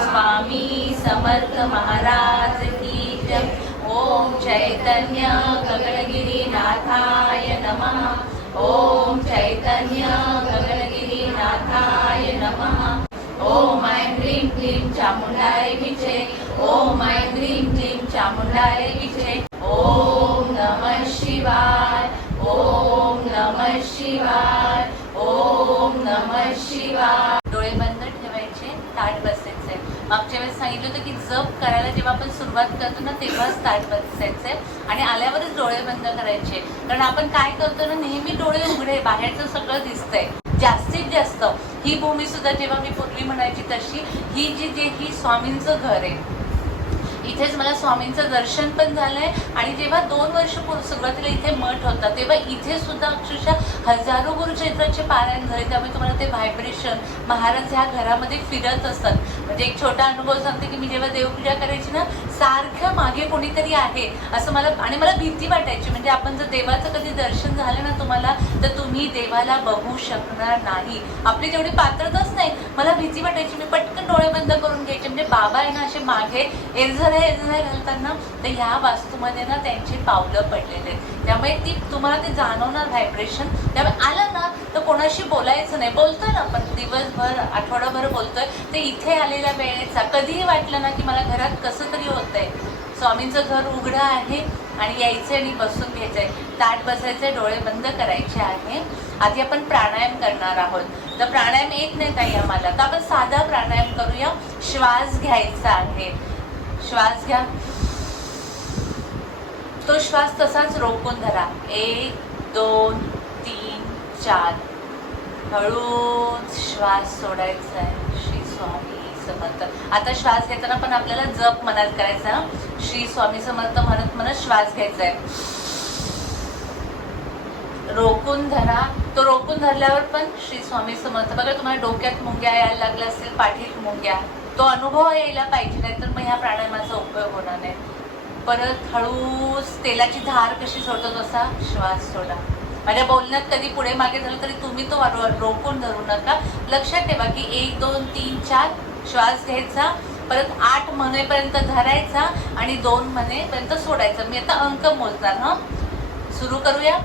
स्वामी समर्थ महाराज की जय. ओम चैतन्य गगनगिरीनाथाय नमः. ओम चैतन्य गगनगिरीनाथाय नमः. ओम ऐं ह्रीं क्लीं चामुण्डाय विचे ओम ऐं ह्रीं क्लीं चामुण्डाय विचे सांगितलं होतं की जप करायला जेव्हा आपण सुरुवात करतो ना तेव्हाच ताट बसायचे आणि आल्यावरच डोळे बंद करायचे. कारण आपण काय करतो ना नेहमी डोळे उघडे बाहेरचं सगळं दिसतंय. जास्तीत जास्त. ही भूमी सुद्धा जेव्हा मी पूर्वी म्हणायची तशी ही जी जे ही स्वामींचं घर आहे. इथेच मला स्वामींचं दर्शन पण झालंय. आणि जेव्हा दोन वर्ष पूर्व सुरुवातीला इथे मठ होता तेव्हा इथे सुद्धा अक्षरशः हजारो गुरुचरित्राचे पारायण झाले. त्यामुळे तुम्हाला ते व्हायब्रेशन महाराज ह्या घरामध्ये फिरत असतात. म्हणजे एक छोटा अनुभव सांगते की मी जेव्हा देवपूजा करायची ना सारखं मागे कोणीतरी आहे असं मला आणि मला भीती वाटायची. म्हणजे आपण जर देवाचं कधी दर्शन झालं ना तुम्हाला तर तुम्ही देवाला बघू शकणार नाही. आपली तेवढी पात्रताच नाही भीती वाटायची. मी पटकन डोळे बंद करून घ्यायचे. म्हणजे बाबा आहे ना असे मागे एरझऱ्या एरझऱ्या घालताना तर ह्या वास्तूमध्ये ना त्यांची पावलं पडलेले आहेत. त्यामुळे ती तुम्हाला ते जाणवणार व्हायब्रेशन त्यामुळे आलं ना तर कोणाशी बोलायचं नाही. बोलतोय ना आपण दिवसभर आठवडाभर बोलतोय. ते इथे आलेल्या वेळेचा कधीही वाटलं ना की मला घरात कसं तरी होतंय. स्वामींचं घर उघडं आहे आणि यायचं आणि बसून घ्यायचंय. ताट बसायचे डोळे बंद करायचे आहे. आधी आपण प्राणायाम करणार आहोत. तर प्राणायाम येत नाही ताई आम्हाला. तर आपण साधा प्राणायाम करूया. श्वास घ्यायचा आहे. श्वास घ्या. तो श्वास तसाच रोखून धरा. एक दोन तीन चार. हळूच श्वास सोडायचा आहे. श्री स्वामी समर्थ. आता श्वास घेताना पण आपल्याला जप मनात करायचा श्री स्वामी समर्थ म्हणत म्हणत श्वास घ्यायचा आहे. रोखून धरा. तो रोखून धरल्यावर पण श्री स्वामी समर्थ. बघा तुम्हाला डोक्यात मुंग्या यायला लागल्या असतील पाठीत मुंग्या. तो अनुभव यायला पाहिजे नाही तर मग ह्या प्राणायामाचा उपयोग होणार नाही. परत हळूच तेलाची धार कशी सोडतो तसा श्वास सोडा. माझ्या बोलण्यात कधी पुढे मागे झालं तरी तुम्ही तो रो- रोखून धरू नका. लक्षात ठेवा की एक दोन तीन चार श्वास घ्यायचा. परत आठ म्हणेपर्यंत धरायचा आणि दोन म्हणेपर्यंत सोडायचा. मी आता अंक मोजणार हा? सुरू करूया.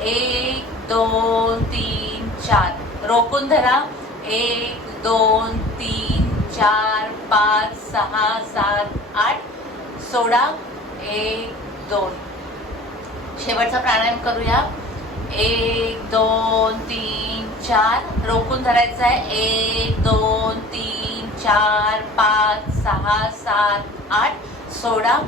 एक दोन तीन चार. रोखून धरा. एक दोन तीन चार पाच सहा सात आठ. सोडा. एक दोन. शेवटचा प्राणायाम करूया. एक दोन तीन चार. रोखून धरायचं आहे. एक दोन तीन चार पाच सहा सात आठ. सोडा.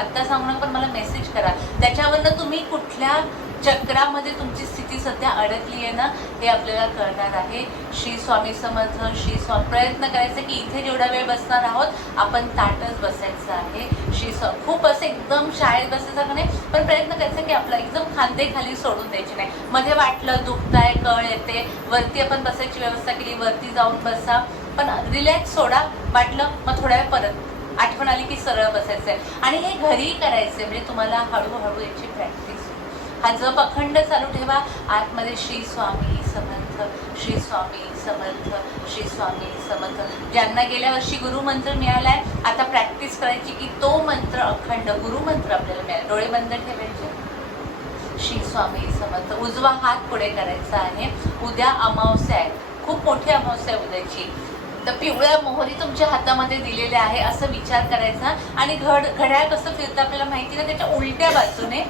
आत्ता सांगून पण मला मेसेज करा. त्याच्यावरनं तुम्ही कुठल्या चक्रामध्ये तुमची स्थिती सध्या अडकली आहे ना हे आपल्याला कळणार आहे. श्री स्वामी समर्थ श्री स्वामी प्रयत्न करायचा की इथे जेवढा वेळ बसणार आहोत आपण ताटच बसायचं आहे. श्री स्वा खूप असं एकदम शाळेत बसायचं नाही पण प्रयत्न करायचा की आपला एकदम खांदे खाली सोडून द्यायचे नाही. मध्ये वाटलं दुखताय कळ येते. वरती आपण बसायची व्यवस्था केली वरती जाऊन बसा. पण रिलॅक्स सोडा वाटलं मग थोड्या वेळ परत. आठवण आली की सरळ बसायचं आहे आणि हे घरी आहे म्हणजे तुम्हाला हळूहळू याची प्रॅक्टिस हा जप अखंड चालू ठेवा. आतमध्ये श्री स्वामी समर्थ श्री स्वामी समर्थ श्री स्वामी समर्थ. ज्यांना गेल्या वर्षी गुरुमंत्र मिळालाय आता प्रॅक्टिस करायची की तो मंत्र अखंड गुरुमंत्र आपल्याला मिळाला. डोळे बंद ठेवायचे. श्री स्वामी समर्थ. उजवा हात पुढे करायचा आहे. उद्या अमावस्या आहे. खूप मोठी अमावस्या आहे उद्याची. तर पिवळ्या मोहरी तुमच्या हातामध्ये दिलेल्या आहे असं विचार करायचा. आणि घड घड्याळ कसं फिरतं आपल्याला माहिती ना त्याच्या उलट्या बाजूने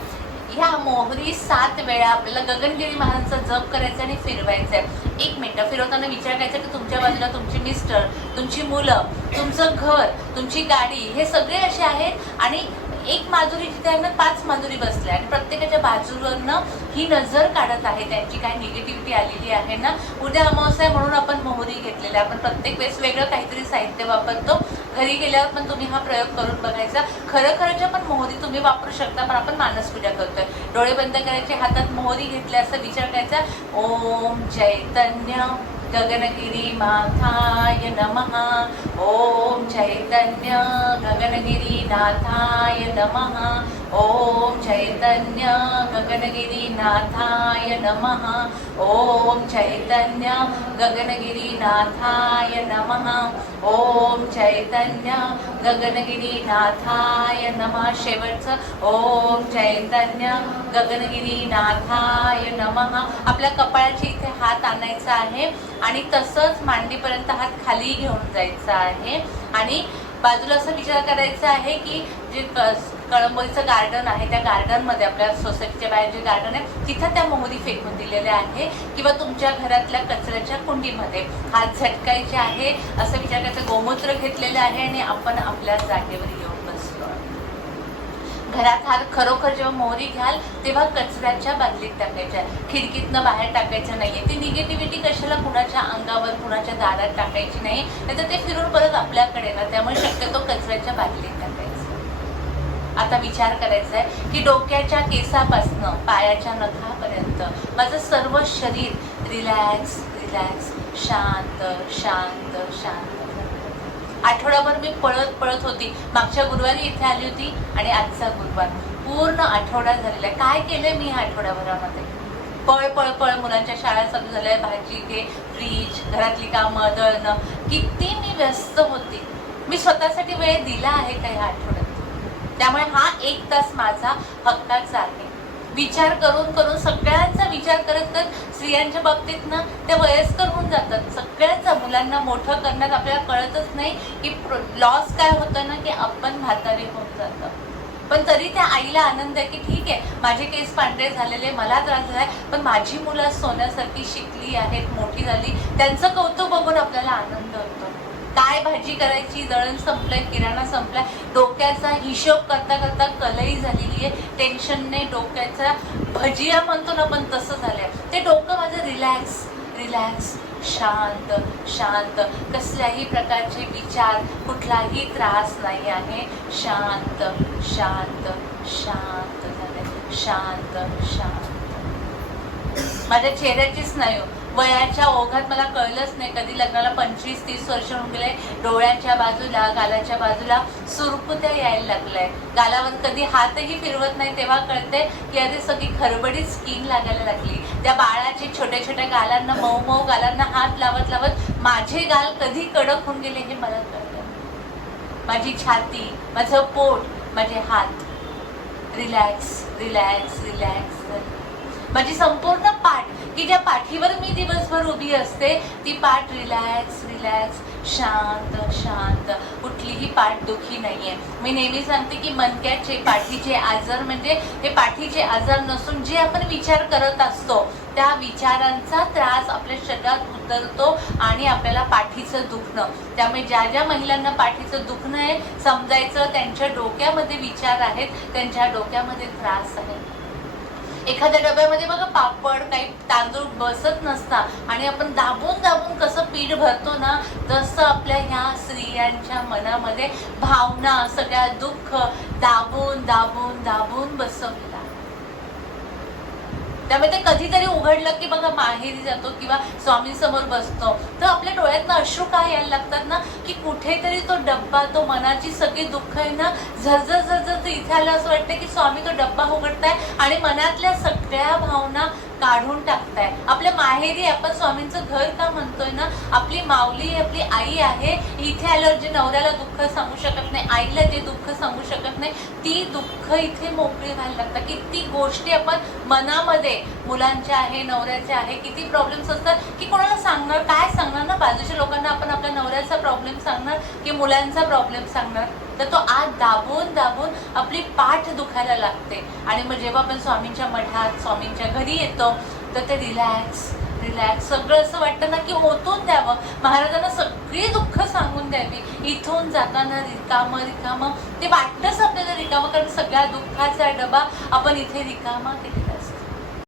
ह्या मोहरी सात वेळा आपल्याला गगनगिरी महाराजांचा जप करायचा आणि फिरवायचा आहे एक मिनिट फिरवताना विचार करायचा की तुमच्या बाजूला तुमचे मिस्टर तुमची मुलं तुमचं घर तुमची गाडी हे सगळे असे आहेत आणि एक माधुरी जिथे आहे ना पाच माधुरी बसल्या आणि प्रत्येकाच्या बाजूवरनं ही नजर काढत आहे त्यांची. काय निगेटिव्हिटी आलेली आहे ना? उद्या अमावस्या म्हणून आपण मोहरी घेतलेल्या आहे. आपण प्रत्येक वेळेस वेगळं काहीतरी साहित्य वापरतो. घरी गेल्यावर पण तुम्ही हा प्रयोग करून बघायचा. खरं खरंच्या पण मोहरी तुम्ही वापरू शकता पण आपण मानस पूजा करतोय. डोळे बंद करायचे हातात मोहरी घेतल्या असं विचार करायचा ओम चैतन्य गगनगिरी माथाय नमः. ओम चैतन्य गगनगिरी नाथाय नमः. ॐ चैतन्य गगनगिरिनाथाय नमः। ॐ चैतन्य गगनगिरिनाथाय नमः। ॐ चैतन्य गगनगिरीनाथाय नमः। शेवटचं ॐ चैतन्य गगनगिरीनाथाय नमः। आपल्या कपाळाची इथे हात आणायचा आहे आणि तसंच मांडीपर्यंत हात खाली घेऊन जायचा आहे. आणि बाजूला असं विचार करायचा आहे की जे कळंबोलीचं गार्डन आहे. त्या गार्डनमध्ये आपल्या सोसायटीच्या बाहेर जे गार्डन आहे तिथं त्या मोहरी फेकून दिलेल्या आहे. किंवा तुमच्या घरातल्या कचऱ्याच्या कुंडीमध्ये हात झटकायचे आहे असं विचार करायचं गोमूत्र घेतलेलं आहे आणि आपण आपल्या जागेवर येऊन बसलो घरात हात खरोखर जेव्हा मोहरी घ्याल तेव्हा कचऱ्याच्या बादलीत टाकायच्या. खिडकीतनं बाहेर टाकायचं नाहीये. ती निगेटिव्हिटी कशाला कुणाच्या अंगावर कुणाच्या दारात टाकायची नाही. नाहीतर ते फिरून परत आपल्याकडे ना त्यामुळे शक्यतो कचऱ्याच्या बादलीत आता विचार करायचा आहे की डोक्याच्या केसापासनं पायाच्या नखापर्यंत माझं सर्व शरीर रिलॅक्स रिलॅक्स शांत शांत शांत. आठवडाभर मी पळत पळत होती. मागच्या गुरुवारी इथे आली होती आणि आजचा गुरुवार. पूर्ण आठवडा झालेला आहे. काय केलंय मी ह्या आठवड्याभरामध्ये पळ पळ पळ मुलांच्या शाळा चालू झाल्या भाजी घे फ्रीज घरातली कामं दळणं. किती मी व्यस्त होती. मी स्वतःसाठी वेळ दिला आहे का ह्या आठवड्यात? त्यामुळे हा एक तास माझा हक्काचा आहे विचार करून करून सगळ्यांचा विचार करत करत स्त्रियांच्या बाबतीत ना त्या वयस्कर होऊन जातात. सगळ्यांचा मुलांना मोठं करण्यात आपल्याला कळतच नाही की लॉस काय होतं ना की आपण म्हातारे होऊन जातं. पण तरी त्या आईला आनंद आहे की ठीक आहे माझे केस पांढरे झालेले मला त्रास झालाय पण माझी मुलं सोन्यासारखी शिकली आहेत मोठी झाली त्यांचं कौतुक बघून आपल्याला आनंद होतो. काय भाजी करायची दळण संपलंय किराणा संपलाय डोक्याचा हिशोब करता करता कलई झालेली आहे. टेन्शनने डोक्याचा भजिया म्हणतो ना पण तसं झालंय. ते डोकं माझं रिलॅक्स रिलॅक्स शांत शांत. कसल्याही प्रकारचे विचार कुठलाही त्रास नाही आहे. शांत शांत शांत झाले शांत शांत. माझ्या चेहऱ्याचीच नाही हो. वयाच्या ओघात मला कळलंच नाही. कधी लग्नाला पंचवीस तीस वर्ष होऊन गेले डोळ्याच्या बाजूला गालाच्या बाजूला सुरकुत्या यायला लागलाय. गालावर कधी हातही फिरवत नाही तेव्हा कळते की आधी सगळी खरबडीत स्किन लागायला लागली. त्या बाळाचे छोट्या छोट्या गालांना मऊ मऊ गालांना हात लावत लावत माझे गाल कधी कडक होऊन गेले हे मला कळलं माझी छाती माझं पोट माझे हात. Relax relax relax. माझी संपूर्ण पाठ की ज्या पाठीवर मी दिवसभर उभी असते ती पाठ रिलॅक्स रिलॅक्स शांत शांत. कुठलीही पाठ दुखी नाहीये. मी नेहमी सांगते की मनक्याचे पाठीचे आजार म्हणजे हे पाठीचे आजार नसून जे आपण विचार करत असतो त्या विचारांचा त्रास आपल्या शरीरात उतरतो आणि आपल्याला पाठीचं दुखणं. त्यामुळे ज्या ज्या महिलांना पाठीचं दुखणं आहे समजायचं त्यांच्या डोक्यामध्ये विचार आहेत त्यांच्या डोक्यामध्ये त्रास आहे. एखाद्या डब्यामध्ये बघा पापड काही तांदूळ बसत नसता. आणि आपण दाबून दाबून कसं पीठ भरतो ना तसं आपल्या ह्या स्त्रियांच्या मनामध्ये भावना सगळ्या दुःख दाबून दाबून दाबून बसवलेला त्यामुळे ते कधीतरी उघडलं की बघा माहेरी जातो किंवा स्वामींसमोर बसतो. तर आपल्या डोळ्यातनं अश्रू काय यायला लागतात ना की कुठेतरी तो डब्बा तो मनाची सगळी दुःख आहे ना झरझर झरझर इथे आलं असं वाटतं की स्वामी तो डब्बा उघडताय आणि मनातल्या सगळ्या भावना काढून टाकताय. आपल्या माहेरी आपण स्वामींचं घर का म्हणतोय ना आपली माऊली आपली आई आहे इथे आल्यावर जे नवऱ्याला दुःख सांगू शकत नाही आईला जे दुःख सांगू शकत नाही ती दुःख इथे मोकळी व्हायला लागतात. किती गोष्टी आपण मनामध्ये मुलांच्या आहे नवऱ्याच्या आहे किती प्रॉब्लेम्स असतात की कोणाला सांगणार काय सांगणार ना? बाजूच्या लोकांना आपण आपल्या नवऱ्याचा प्रॉब्लेम सांगणार की मुलांचा प्रॉब्लेम सांगणार? तर तो आत दाबून दाबून आपली पाठ दुखायला लागते. आणि मग जेव्हा आपण स्वामींच्या मठात स्वामींच्या घरी येतो तर ते रिलॅक्स रिलॅक्स सगळं असं वाटतं ना की ओतून द्यावं. महाराजांना सगळी दुःख सांगून द्यावी. इथून जाताना रिकामं रिकामं. ते वाटतंच आपल्याला रिकामं कारण सगळ्या दुःखाचा डबा आपण इथे रिकामा